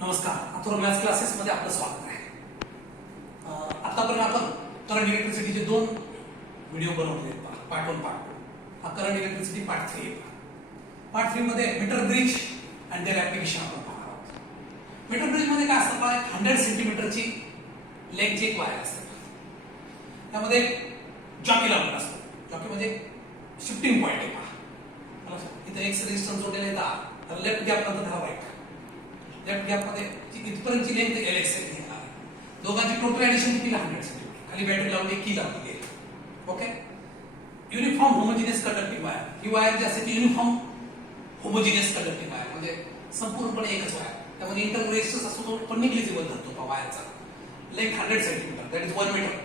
नमस्कार, Atharva maths classes मध्ये आपलं स्वागत आहे. आतापर्यंत आपण करंट इलेक्ट्रिसिटीचे 2 व्हिडिओ बनवले आहेत. Part 1 part 2. हा करंट इलेक्ट्रिसिटी पार्ट 3 आहे. पार्ट 3 मध्ये मीटर ब्रिज आणि देअर ऍप्लिकेशन आपण पाहणार आहोत. मीटर ब्रिज मध्ये काय असतं? 100 सेंटीमीटरची लेंथची एक वायर असते. त्यामध्ये जॉकी लावलेला असतो. जॉकी म्हणजे शिफ्टिंग पॉइंट आहे. पहा इथे एक रेजिस्टन्स जोडलेला आहे 10, तर लेफ्ट गॅप नंतर हा राईट. लेफ्ट गॅप मध्ये इथपर्यंतची लेंथ LX आहे. दोघांची टोटल ऍडिशन किती? 100 सेंटीमीटर. खाली बॅटरी लावली, की लावली आहे. Okay. Uniform homogeneous conducting wire. ही वायर जी असते ती युनिफॉर्म होमोजिनियस कंडक्टिंग वायर म्हणजे संपूर्णपणे एकच वायर. त्यामध्ये इंटरनल रेजिस्टन्स असतो तो पण निग्लिजिबल धरतो का वायरचा. Length 100 centimetre, that is 1 metre.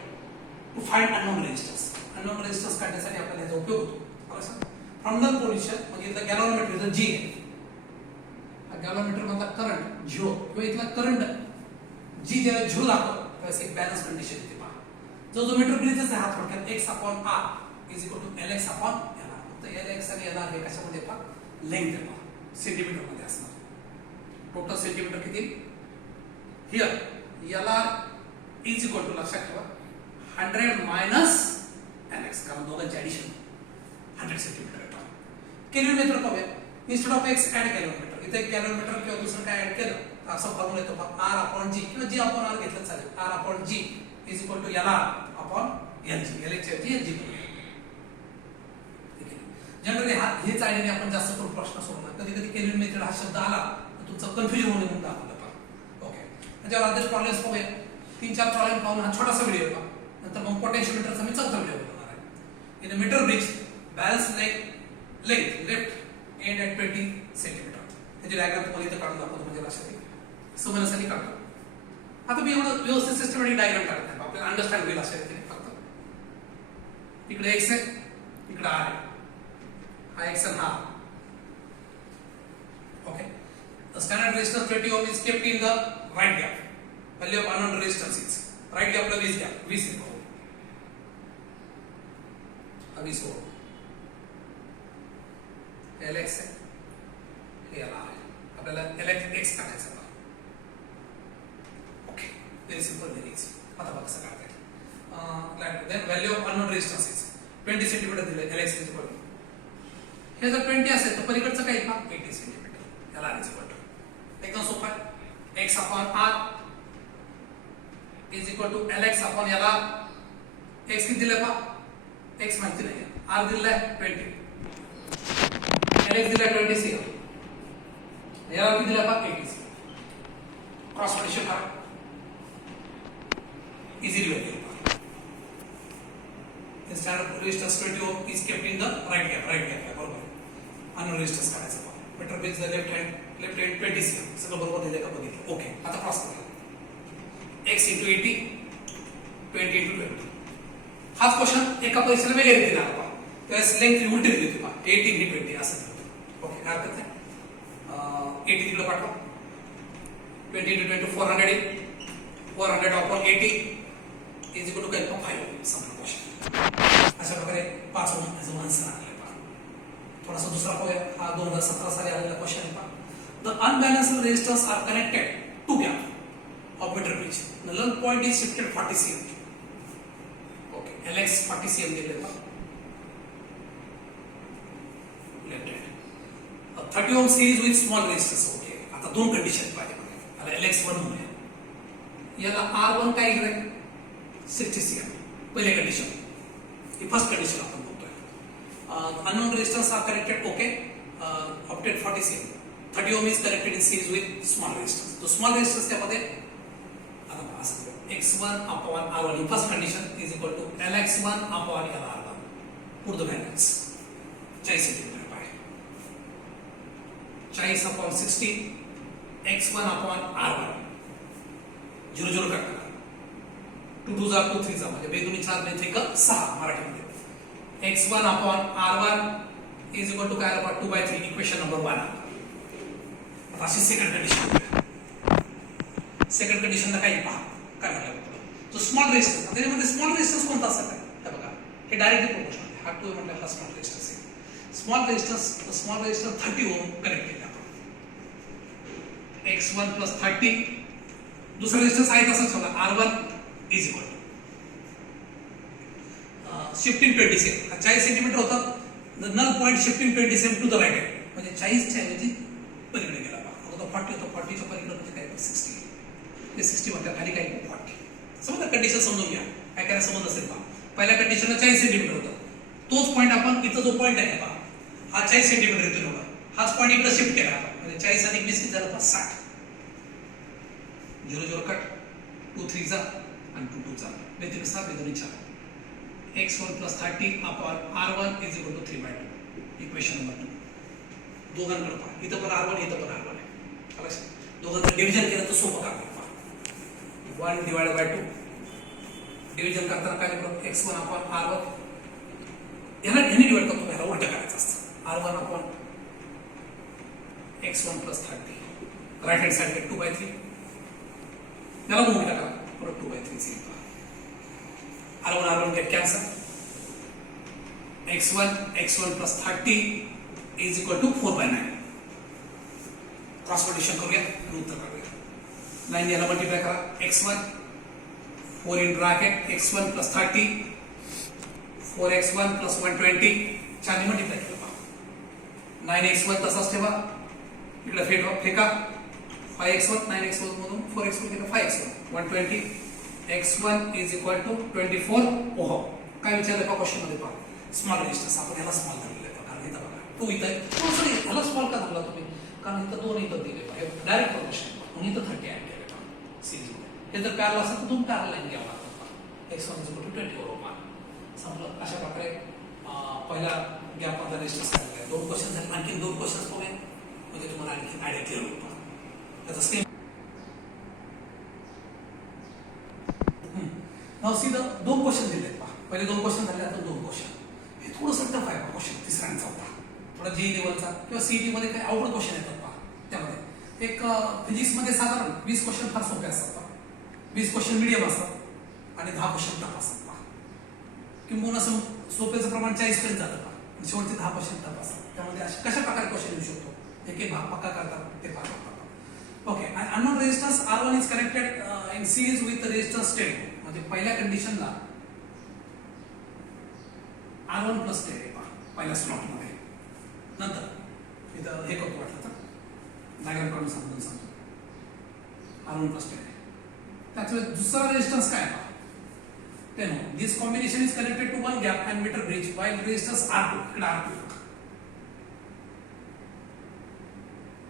To find unknown resistance. Unknown resistance काढण्यासाठी आपल्याला याचा उपयोग होतो. फ्रॉम द पोझिशन म्हणजे इथला गॅलव्हॅनोमीटर इथं G आहे. गॅलव्हॅनोमीटर मधला करंट 0 किंवा इथला करंट G जेव्हा 0 दाखवतो त्यावेळेस एक बॅलन्स कंडिशन येते. पहा जो मीटर ब्रिजचा हा थोडक्यात x/r is equal to Lx upon Lr. तर Lx आणि Lr हे कशामध्ये पहा? लेंथ आहे. पहा सेंटीमीटर मध्ये असणार. टोटल सेंटीमीटर किती? Here Lr is equal to, लक्षात ठेवा, 100 मायनस Lx, कारण दोघांची ऍडिशन 100 सेंटीमीटर आहे. कॅल्क्युलेटर पाहूया. Instead of x add calculator, इथे कॅल्क्युलेटर किंवा दुसरं काय ऍड केलं तर असं फॉर्म्युला येतो. r अपॉन g किंवा g अपॉन r घेतलं चालेल. r upon g is equal to Lr upon Lg. Lx ची Lg. ठीक आहे. जनरली हेच आयडियाने आपण जास्त करून प्रश्न सोडवणार. कधी कधी कॅल्क्युलेटर मेथड हा शब्द आला तर तुमचं कन्फ्युजन होणे म्हणून दाखवलं. पहा ओके. त्याच्यावर आधीच प्रॉब्लेम्स पाहूया. 3-4 प्रॉब्लेम पाहून हा छोटासा व्हिडिओ आहे. नंतर मग पोटेन्शियोमीटरचा मी चौथा व्हिडिओ बनवणार आहे. In a metre bridge balance length left end at 20 centimetre. त्याची डायग्राम तुम्हाला इथे काढून दाखवतो म्हणजे लक्षात येईल. समजण्यासाठी काढतो. आता मी एवढं व्यवस्थित सिस्टमॅटिक डायग्राम काढत आहे आपल्याला अंडरस्टँड होईल अशा रीतीने. फक्त इकडे x आहे, इकडे r आहे. हा x आणि हा. Okay. The standard resistance 20 ohm is kept in the right gap. Value of unknown resistance is right gap ला 20 gap 20 आहे. हा 20 ohm. Lx आहे, हे Lr आहे. आपल्याला Lx काढायचा आहे. Okay, very simple, very easy. आता बघा कसं काढता येईल. Then value of unknown resistance is 20 centimetre दिले. Lx इज इक्वल टू, हे जर 20 असेल तर पलीकडचं काही पहा 80 centimetre. Lr is equal to, एकदम सोपं आहे. x upon r is equal to Lx upon Lr. x किती दिलं पहा? x माहिती नाही, r दिलाय 20, Lx दिला 20 cm, Lr किती दिला पहा? 80 cm. क्रॉस मल्टिप्लिकेशन करा, इझिली होईल. Standard resistance 20 ohm is kept in the right gap बरोबर. अननोन रेजिस्टन्स काढायचा पहा. Metre bridge left hand 20 cm. सगळं बरोबर दिलं का बघितलं. ओके. आता क्रॉस करा. x * 80 20 * 20. हाच क्वेश्चन एका परीक्षेला वेगळ्या रीतीने आला पहा. त्यावेळेस लेंथ उलटी दिली होती पहा. 18 ही 20 असं. ओके, काय हरकत नाही. 80 तिकडे पाठवा. 20 * 20 400 आहे. 400 अपॉन 80 इज इक्वल टू काय? 5. संपला क्वेश्चन. अशा प्रकारे 5 ओम याचं आन्सर आलेलं पहा. थोडासा दुसरा पाहूया. हा 2017 साली आलेला क्वेश्चन आहे पहा. The unbalanced resistance are connected to gap of metre bridge. The learn point is shifted 40 cm. Okay, Lx 40 cm दिले पहा. Left hand 30 ohm series with small resistance. Okay, आता दोन कंडिशन पाहिजे बघा. आता Lx1 म्हणूया. याला R1 काय दिलंय? 60 cm. पहिले कंडिशन, ही फर्स्ट कंडिशन आपण बघतोय. Unknown resistance are connected. Okay, opted 40 cm. 30 ohm is connected in series with small resistance. तो स्मॉल रेजिस्टन्स त्यामध्ये आता असं x1 upon r1 ही first condition is equal to Lx1 upon Lr1. Put the values. 40 centimetre 40 upon 60 x1 अपॉन r1. 0 0 काढा. 2 2 जा 2 3 जा म्हणजे 2 2 4 2 3 6 मराठीमध्ये. x1 अपॉन r1 इज इक्वल टू काय आला? 2/3. Equation number 1. आता अशी सेकंड कंडिशन. सेकंड कंडिशनला काय पहा काय म्हटलं? तो स्मॉल रेजिस्टन्स. त्याच्यामध्ये स्मॉल रेजिस्टन्स कोणता असेल काय? बघा, हे डायरेक्टली प्रोपोर्शनल आहे. हा 2 म्हटलं हा स्मॉल रेजिस्टन्स आहे. स्मॉल रेजिस्टन्स 30 ohm कनेक्ट केला आपण. x x1 plus 30. दुसरा रेजिस्टन्स आहे तसाच ठेवला r1 is equal shifting 20 same 40 centimetre होता. The null point shifting 20 same to the right hand, म्हणजे 40 च्या ऐवजी पलीकडे गेला. अगोदर 40 होतं, 40 च्या पलीकडे म्हणजे काय 60. ते 60 म्हटलं खाली काय 40. समजा कंडिशन समजून घ्या, काय करायला समज असेल पहा. पहिल्या कंडिशनला 40 सेंटीमीटर होतं, तोच पॉइंट आपण इथं जो पॉइंट आहे पहा हा 40 सेंटीमीटर इथून एवढा, हाच पॉइंट इकडे शिफ्ट केला आपण, म्हणजे 40 अधिक 20 किती झालं पहा 60. 0 0 कट, 2 3 जा आणि 2 2 जा, बेतीन 7 बेतीन 4. x1 plus 30 upon r1 is equal to 3/2. Equation number 2. दोघांकडे पहा, इथं पण r1 इथं पण r1 आहे. दोघांचं डिव्हिजन केलं तर सोपं काम पहा. 1 divided by 2. डिव्हिजन करताना काय करतो x1 upon r1 याला डिवाइड करतो, याला उलट करायचं असतं. r1 upon x1 plus 30 right hand side 2/3 याला उलट करा, परत 2/3 येईल. r1 get cancel. x1 plus 30 is equal to 4/9. Cross multiplication करूया आणि उत्तर काढूया. 9 याला मल्टिप्लाय करा. x1 4 in bracket x1 plus 30 4x1 plus 120 चारने multiply केलं पहा. 9x1 तसाच ठेवा, इकडे फेका 5x1 9x1 मधून 4x1 गेलं 5x1 120. x1 is equal to 24 ohm. काय विचारलं का क्वेश्चन मध्ये पहा, स्मॉल रेजिस्टन्स आपण याला स्मॉल धरलेलं आहे. कारण इथं बघा 2 इथं आहे, सॉरी याला स्मॉल का धरला तुम्ही, कारण इथं 2 इथं दिले पाहिजे डायरेक्ट प्रोपोर्शन म्हणून इथं 30 ऍड केलं पहा सीरीज मध्ये. हे जर पॅरलल असेल तर 2 पॅरलल लाईन घ्यावं लागतं पहा. x1 is equal to 24 ohm समजलं. अशा प्रकारे पहिला गॅप मधला रेजिस्टन्स काढला. 2 क्वेश्चन झाले, आणखी 2 क्वेश्चन्स बघूया म्हणजे तुम्हाला आणखी आयडिया क्लिअर होईल पहा. त्याचा स्टेप नाव सीधा 2 क्वेश्चन दिले पहा. पहिले 2 क्वेश्चन झाले, आता 2 क्वेश्चन. हे थोडंसं टफ आहे क्वेश्चन, तिसरा आणि चौथा थोडा जी लेवलचा किंवा सीईटी मध्ये काही अवघड क्वेश्चन येतात पहा. त्यामध्ये एक फिजिक्स मध्ये साधारण 20 क्वेश्चन फार सोपे असतात पहा, 20 क्वेश्चन मीडियम असतात आणि 10 क्वेश्चन टफ असतात पहा. किंवा सोपेचं प्रमाण 40 पर्यंत जातं पहा, शेवटचे 10 क्वेश्चन टफ असतात. त्यामध्ये असे कशा प्रकारे क्वेश्चन येऊ शकतो, एक एक भाग पक्का करतात ते पाहतात. Okay, unknown resistance R1 is connected in series with resistance 10. म्हणजे पहिल्या कंडिशनला R1 प्लस 10 आहे पहा पहिल्या स्लॉट मध्ये. नंतर इथं हे करतो वाटलं तर डायग्राम काढून सांगतो R1 प्लस 10 आहे. त्याच्यावर दुसरा रेजिस्टन्स काय पहा 10 ohm. This combination is connected to one gap and metre bridge while resistance R2 इकडे R2.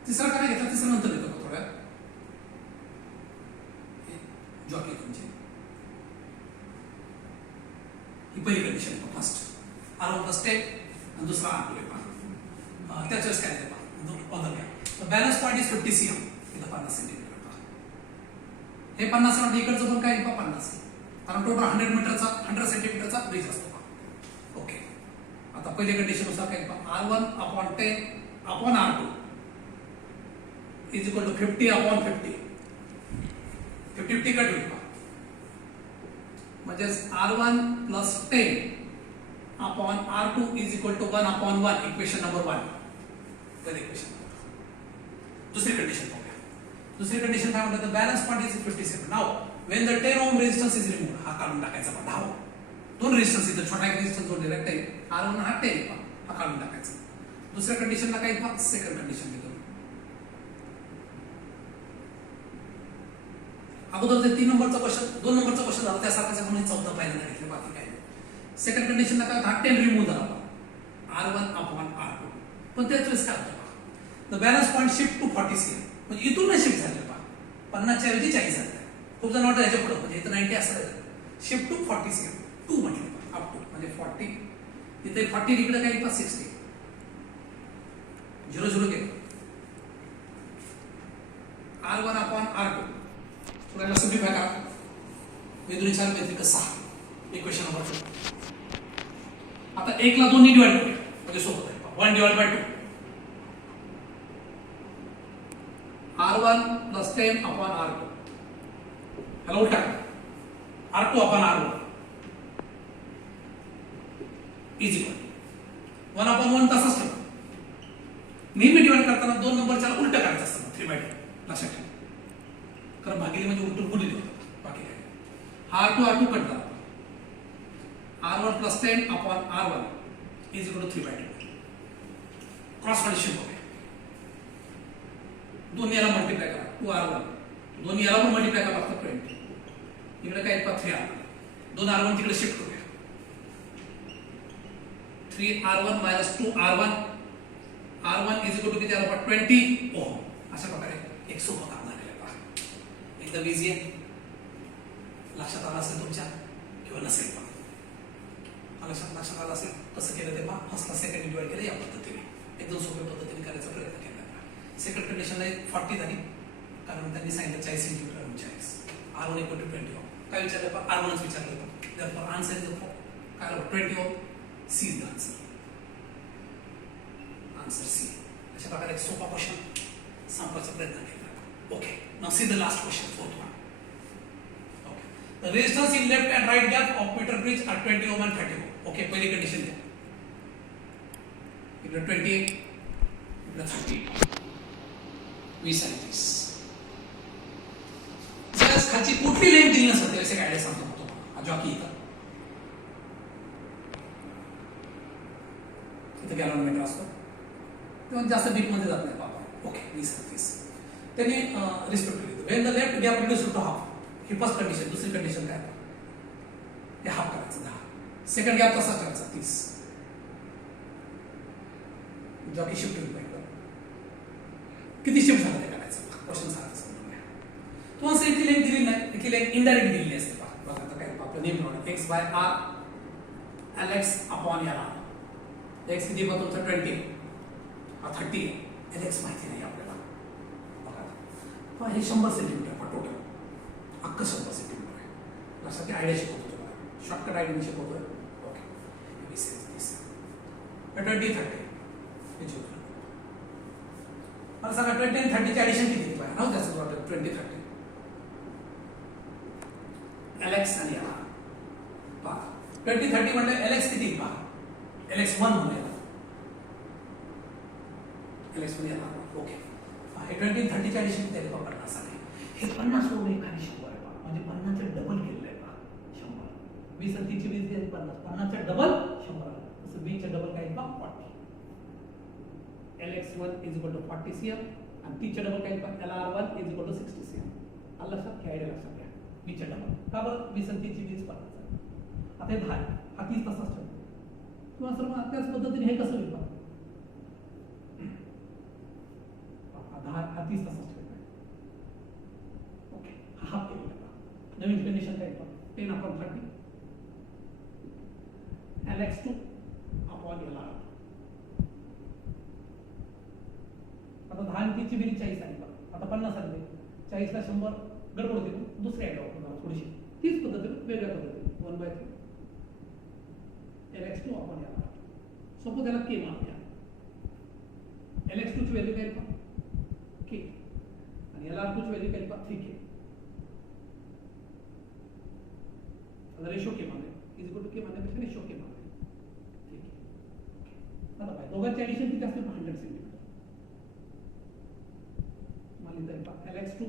तिसरा काय घेतला, तिसरा नंतर येतो थोड्या जॉकी तुमची ही पहिली कंडिशन फर्स्ट R1 प्लस 10 आणि दुसरा R2 आहे पहा. त्याच्याच काय पहा ऑदर काय बॅलन्स पॉइंट इज 50 cm, इथं 50 सेंटीमीटर पहा. हे 50 म्हणजे इकडचं पण काय पहा 50 कारण टोटल 100 मीटरचा 100 सेंटीमीटरचा ब्रिज असतो पहा. ओके, आता पहिल्या कंडिशन नुसार काय पहा R1 upon 10 upon R2 is equal to 50 upon 50. 50 cut होईल पहा, म्हणजे R1 plus 10 upon R2 is equal to 1 upon 1. Equation number 1. तर इक्वेशन दुसरी कंडिशन पाहूया. दुसरी कंडिशन काय म्हणतात, balance point is 57. Now when the 10 ohm resistance is removed, हा काढून टाकायचा पहा 10 ओम. 2 रेजिस्टन्स इथं छोटा एक रेजिस्टन्स जोडलेला आहे R1 हा 10 पहा, हा काढून टाकायचा. दुसऱ्या कंडिशनला काय पहा सेकंड कंडिशन घेतो. अगोदर ते 3 नंबरचा क्वेश्चन 2 नंबरचा क्वेश्चन झाला त्यासारखाच म्हणून चौथा पहिल्यांदा घेतलं, बाकी काय नाही. सेकंड कंडिशनला काय होतं 10 रिमूव्ह झाला R1 upon R2. पण त्याच वेळेस काय होतं the balance point shift to 40 cm, म्हणजे इथून नाही शिफ्ट झालं पहा 50 च्या ऐवजी 40 झालं. खूप जण वाटतं याच्या पुढे म्हणजे इथं 90 असं शिफ्ट टू 40 cm 2 म्हटलं अप टू म्हणजे 40 इथे 40 इकडे काय पहा 60 0 0 गेलं R1 upon R2. थोड़ा सिंप्लिफाई करा, वेदुरी 4 व्यतिरिक्त 6 इक्वेशन नंबर 2. आता 1 ला 2 ने डिवाइड करूया म्हणजे सोपं आहे. 1 divide by 2 R1 plus 10 upon R2. याला उलटा करा R2 upon R1 is equal 1 upon 1 तसाच ठेवा. नेहमी डिवाइड करताना 2 नंबरच्या उलट करायचं असतं 3/2. लक्षात ठेवा, कारण भागिले म्हणजे उलटून गुणिले होतात, बाकी काय. R2 कट झाला, R1 plus 10 upon R1 is equal to 3/2. Cross multiplication हो गया, दोन्ही याला मल्टिप्लाय करा 2R1, दोन्ही याला पण मल्टिप्लाय करा लागतं 20. इकडे काय 3R1, 2R1 तिकडे शिफ्ट करूया, 3R1 minus 2R1, R1 is equal to किती आला 20 ओहम. अशा प्रकारे एक सोपं काम झालेलं पहा, एकदम इझी आहे. लक्षात आलं असेल तुमच्या किंवा नसेल पण लक्षात आलं असेल कसं केलं ते पहा. फर्स्टला सेकंड डिवाइड केलं या पद्धतीने, एकदम सोप्या पद्धतीने करायचा प्रयत्न केला. सेकंड कंडिशनला 40 झाली, कारण त्यांनी सांगितलं 40 सेंटीमीटर आणि 40. R1 equal to 20 ohm. काय विचारलं पहा, R1च विचारलं होतं, therefore आन्सर इज काय 20 ohm. C is the answer, answer C. अशा प्रकारे एक सोपा क्वेश्चन संपवायचा प्रयत्न केला. Okay, now see the last question, fourth one. Okay, the resistance in left end right gap of metre bridge are 20 ohm and 30 ohm. Okay, पहिली condition द्या, इकडे 20, इकडे 30, 20 आणि 30. जर खाची कुठली लेंथ दिली नसेल त्यावेळेस एक आयडिया सांगतो तुम्हाला. जॉकी इथं गॅलॉनमीटर असतो तेव्हा जास्त डीप मध्ये जात नाही बाबा. ओके, 20 आणि 30 त्यांनी respectively when the left gap reduce to half, ही फर्स्ट कंडिशन. दुसरी कंडिशन काय, हे हाफ करायचं 10. सेकंड गॅप तसाच करायचा 30. जॉकी शिफ्ट होईल पाहिजे, किती शिफ्ट झालं ते करायचं. क्वेश्चन सांगायचं तुम्हाला सेम ती लेंथ दिली नाही, इथली लेंथ इनडायरेक्ट दिलेली असते पहा. बघा आता काय आपलं नेम प्रमाणे x by r lx upon r. x किती बघा तुमचा 20, हा 30, lx माहिती नाही आपल्याला. बघा हे 100 सेंटीमीटर पहा टोटल, अख्खं 100 सेंटीमीटर आहे. लक्षात घ्या, आयडिया शिकवतो तुम्हाला, शॉर्टकट आयडिया शिकवतोय. ओके, 20 30 20 30 हे जोडलं. मला सांगा 20 आणि 30 ची ऍडिशन किती पाहिजे ना, त्याचं वाटतं 20 30 lx आणि r पहा. 20 30 म्हणजे lx किती पहा, lx 1 म्हणूया, lx 1 याला. ओके, हे 20 30 ची ऍडिशन किती आहे पहा, 50 आहे. हे 50 सोडून एखादी शिकवा आहे पहा, म्हणजे 50 चे डबल केलेलं आहे पहा, 100. 20 आणि 30 ची 20 आहे 50, 50 चे डबल 100. तसं 20 चे डबल काय पहा 40. lx1 is equal to 40 cm आणि 30 चे डबल काय पहा, lr1 is equal to 60 cm. आलं लक्षात घ्या, आयडिया लक्षात घ्या. 20 चे डबल का बरं, 20 आणि 30 ची 20 50. आता हे 10 हा 30 तसाच ठेवतो किंवा सर मग त्याच पद्धतीने हे कसं लिहितो, 10 हा 30 तसाच ठेवतो. ओके, हा हाफ केलेला आहे. नवीन कंडिशन काय पहा, 10 upon 30 lx2 upon lr. आता 10 आणि 30 ची बेरीज 40 आली बघा. आता 50 आले, 40 ला 100 गडबड होते, दुसरी आयडिया वापरणार थोडीशी, तीच पद्धतीने वेगळ्या पद्धतीने 1/3 lx2 upon lr. सपोज याला k मानूया, lx2 ची व्हॅल्यू काय पहा k आणि lr2 ची व्हॅल्यू काय पहा 3k. आता रेशो k मानूया, इज इक्वल टू k मानण्यापेक्षा रेशो k मानूया. ठीक आहे, आता पाहिजे दोघांची ऍडिशन किती असते 100 सेंटीमीटर. मान लिहिता येईल lx2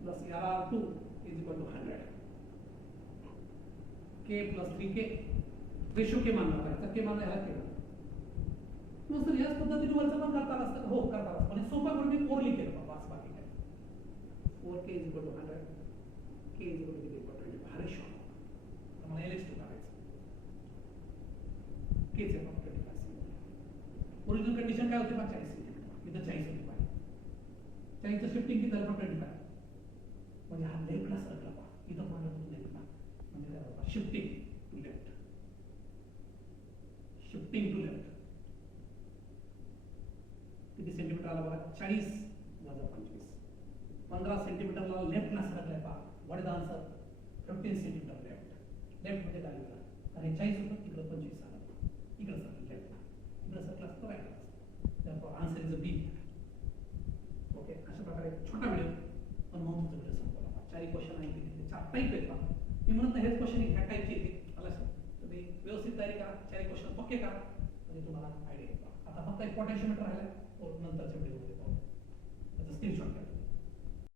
plus lr2 is equal to 100. k plus 3k ratio k मानला पाहिजे, तर k मानला याला केलं. मग सर याच पद्धतीने वरचं पण करता असतं, हो करता असतं, पण सोपा करून मी 4 लिहिलं बाबा, बस बाकी काय. 4k is equal to 100, k is equal to 25. हा रेशो तर मला lx2 करायचं, k चे फक्त 25 सेंटीमीटर. ओरिजिनल कंडिशन काय होती 40 सेंटीमीटर, इथं 40 होती पाहिजे. 40 चं शिफ्टिंग किती झालं 25, म्हणजे हा लेफ्टला सरकला पहा, इथं पण लेफ्टला, म्हणजे काय बाबा shifting to left, shifting to left. किती सेंटीमीटर आला बघा 40 वजा 25, 15 सेंटीमीटरला लेफ्टला सरकलाय पहा. What is the answer, 15 centimetre left. Left मध्ये काय गेला, आणि 40 होतं तिकडे 25 आला, इकडे सरकला लेफ्टला, इकडे सरकला असतो राईटला. त्यामुळे आन्सर इज बी. ओके, अशा प्रकारे छोटा व्हिडिओ पण महत्त्वाचा व्हिडिओ संपवला. 4 क्वेश्चन आहे, 4 टाईप आहेत पहा. मी म्हणत नाही हेच क्वेश्चन ह्या टाईपचे येते, मला तुम्ही व्यवस्थित तयारी करा, 4 क्वेश्चन पक्के करा, म्हणजे तुम्हाला आयडिया येईल. आता फक्त एक पोटॅशियोमीटर राहिला, नंतरच्या व्हिडिओमध्ये पाहू, त्याचा स्क्रीनशॉट घ्या.